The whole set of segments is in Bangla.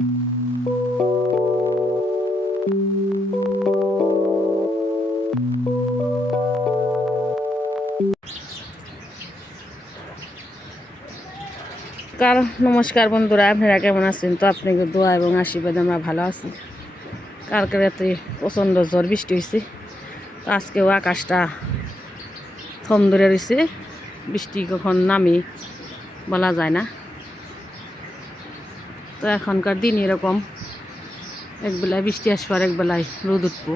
কার নমস্কার বন্ধুরা, আপনারা কেমন আছেন? তো আপনাকে দোয়া এবং আশীর্বাদ আমরা ভালো আছি। কালকে রাত্রে প্রচণ্ড ঝড় বৃষ্টি হয়েছে। তো আজকেও আকাশটা থম ধরে রয়েছে। বৃষ্টি কখন নামে বলা যায় না। তো এখনকার দিন এরকম। একবেলায় বৃষ্টি আসবার একবেলায় রোদ উঠবো।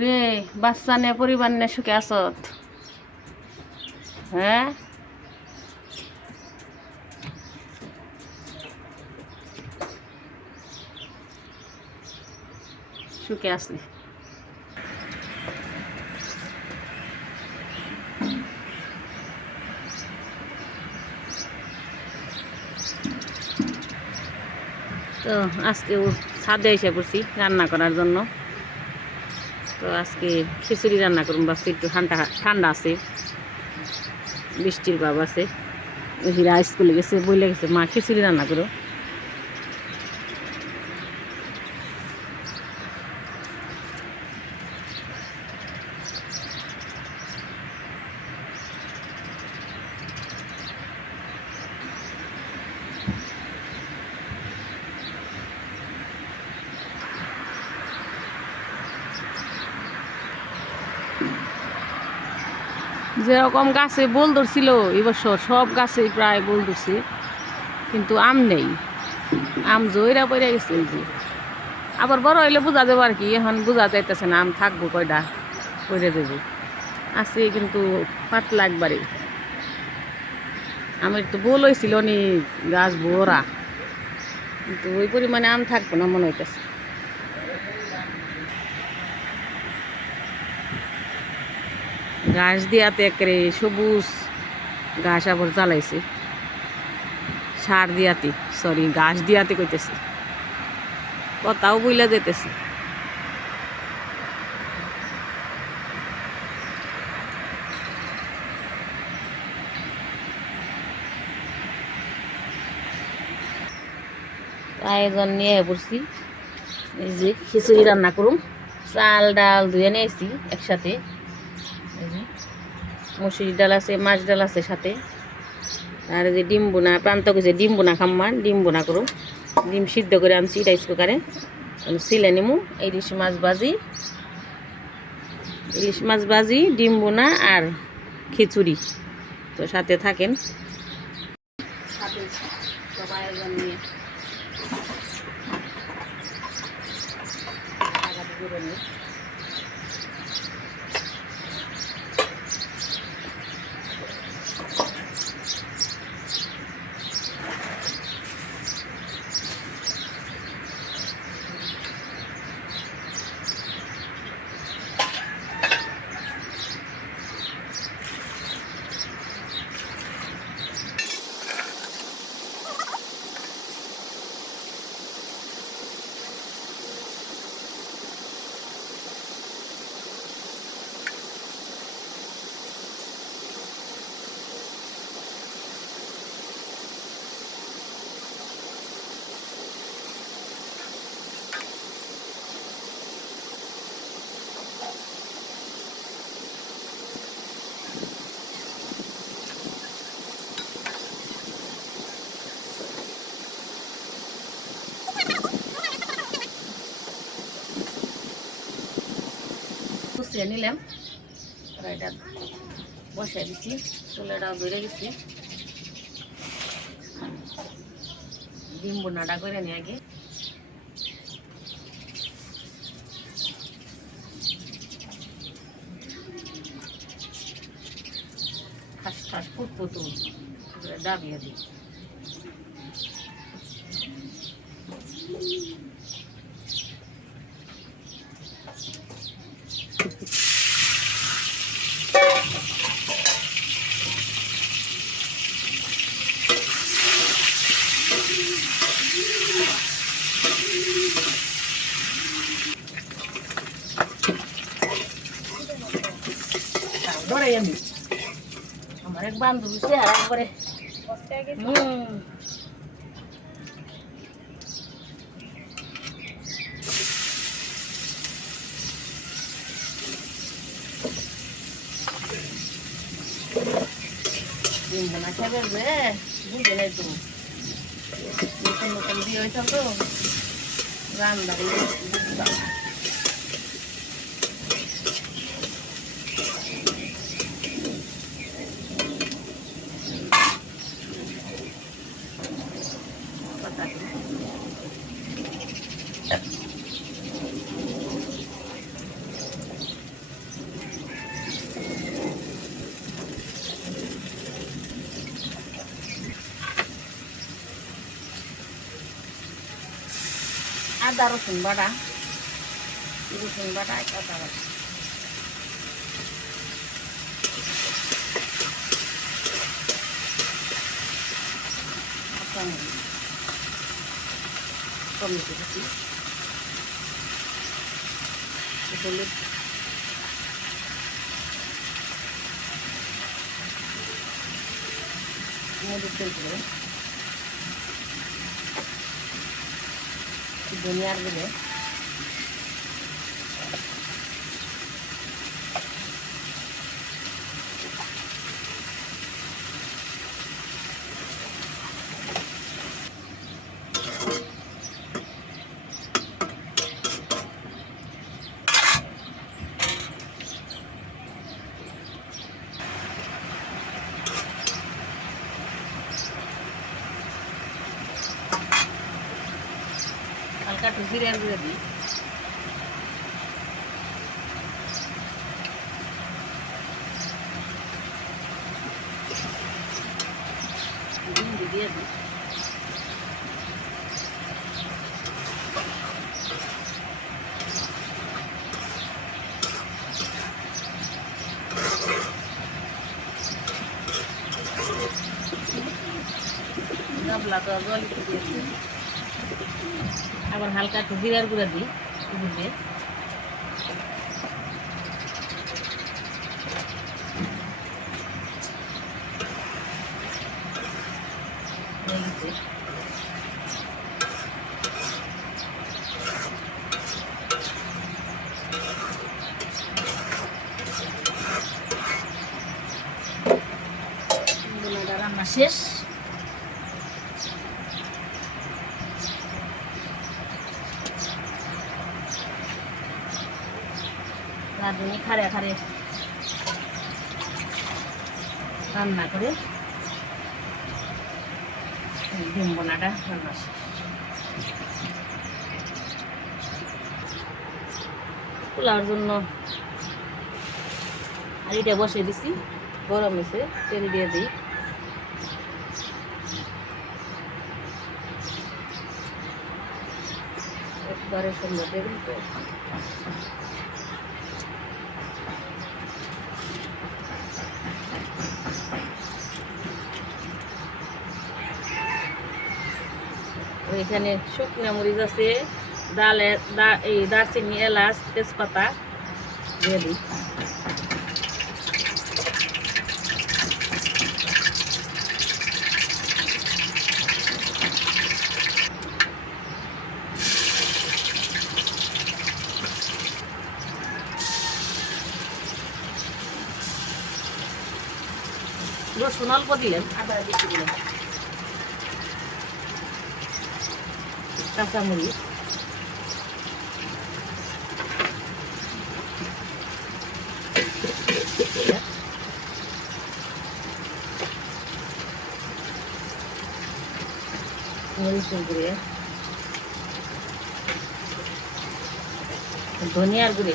রে, বাচ্চা নে, পরিবার নে সুখে আসত হ্যাঁ? সুখে আছি তো আজকে ছাদে এসে পড়ছি রান্না করার জন্য। তো আজকে খিচুড়ি রান্না করুন, ভাবছি একটু ঠান্ডা ঠান্ডা আছে। বৃষ্টির ভাব আছে। হীরা স্কুলে গেছে, বইলে গেছে, মা, খিচুড়ি রান্না করো। যেরকম গাছে বল ধরছিল এবছর সব গাছে প্রায় বল ধরছে, কিন্তু আম নেই। আম জয়রা পড়ে গেছে যে। আবার বড় হইলে বোঝা যাবে আর কি, এখন বোঝা যাইতেছে না আম থাকব কয়টা পড়ে দেবো আছে কিন্তু পাতলা একবারে। আমার তো বল হয়েছিল নি গাছ ভরা। কিন্তু ওই পরিমাণে আম থাকব না মনে হইতেছে। ঘাস দিয়াতে একেবারে সবুজ ঘাস আবার জ্বালাইছে। সার দিয়াতে সরি ঘাস দিয়াতে কইতেছে। কথাও বইলা যেতেছে আয়োজন নিয়ে পড়ছি এই যে খিচুড়ি রান্না করুম। চাল, ডাল ধুয়ে নিয়েছি একসাথে। মুসুরি ডাল আছে, মাছ ডাল আছে সাথে। আর যে ডিম বোনা, প্রান্ত কিছু ডিম বোনা খাম্মান ডিম বোনা করো। ডিম সিদ্ধ করে আনছি রাইস কুকারে সিলে নিমু, ইলিশ মাছ ভাজি। ইলিশ মাছ ভাজি, ডিম বোনা আর খিচুড়ি। তো সাথে থাকেন। নিয়ে। কুচিয়ে নিলাম কড়াইটা বসাই দিচ্ছি চুলাটাও ধরে দিচ্ছি ডিম বোনাটা করে নি আগে। খাস খাস ফুটফুটু ডাবিয়ে দিই। করে আমি। আমার এক বান্ধবী সে আর একবারে, হুম। ডিম বোনা খাবে যে বুঝে নাই তো। নতুন নতুন বিয়ে হয়েছে তো। রান্না আদা রসুন বাটা রসুন বাটা আদা বাটা কাঁচামরিচ, টমেটো কুচি হলুদ মরিচের গুঁড়ো ধনিয়ার গুঁড়ো হালকা একটু জিরার গুঁড়ো দিই ভিন্ডি দিয়ে দিই গাবলা তো জল একটু দিয়ে দিই আবার হালকা একটু জিরার গুঁড়া দিই দিয়ে। শেষ। রাঁধুনি খাড়ে খাড়ে রান্না করে ডিম বোনাটা রান্না। পোলাওর জন্য হাঁড়িটা বসে দিছি, গরম হয়েছে, তেল দিয়ে দিই একবারে সুন্দর দেখুন তো এখানে শুকনো মরিচ আছে, ডালে এই দারচিনি, এলাচ, তেজপাতা দিয়ে দিই। রসুন অল্প দিলেন আদা বেশি দিলেন। কাঁচামরিচ মরিচের গুঁড়ে ধনিয়ার গুঁড়ে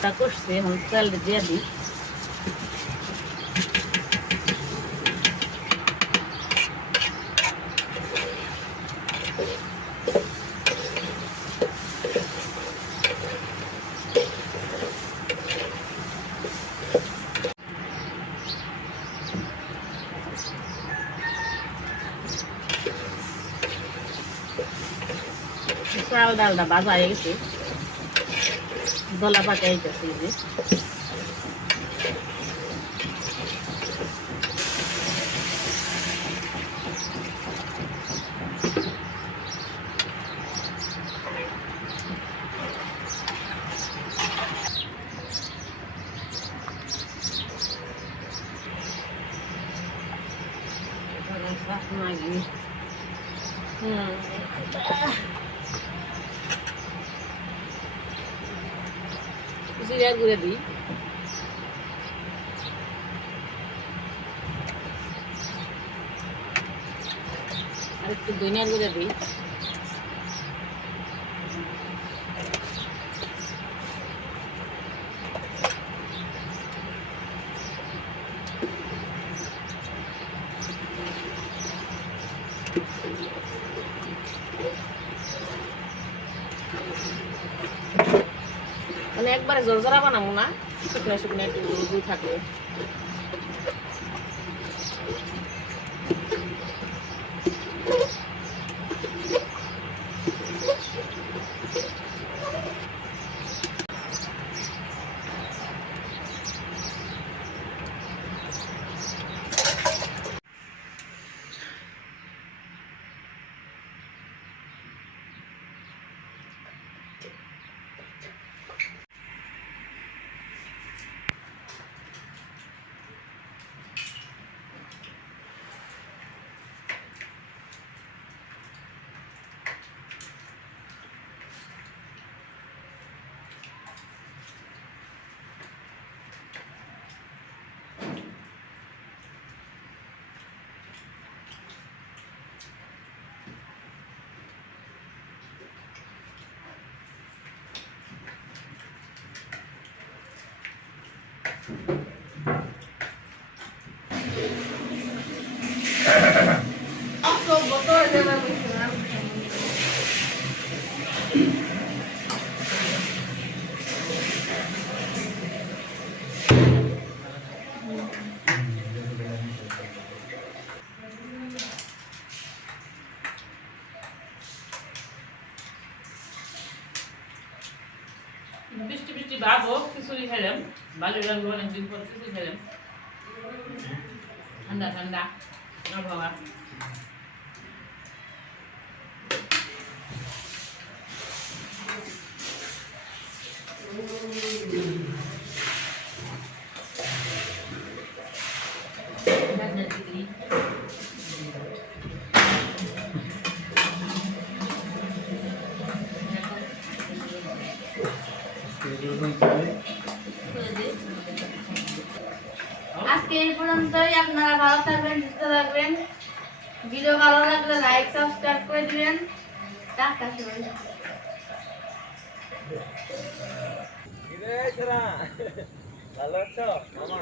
তা করছে এখন চাল দিয়ে দিই চাল ডালটা বাজা হয়ে গেছে। গলা পাকাইতেছে যে। জিরা গুঁড়ে দিই আর একটু ধনিয়া গুঁড়ে দিই মানে একবারে জর্জরা বানাবো না। শুকনো শুকনো একটু রুজু থাকবে বৃষ্টি ভালো লাগল অনেকদিন পর খিচুড়ি খেলাম ঠান্ডা ঠান্ডা আবহাওয়া আজকে এই পর্যন্তই, আপনারা ভালো থাকবেন, সুস্থ থাকবেন। ভিডিও ভালো লাগলে লাইক সাবস্ক্রাইব করে দিবেন। টাকা ভালো আছো? মামা?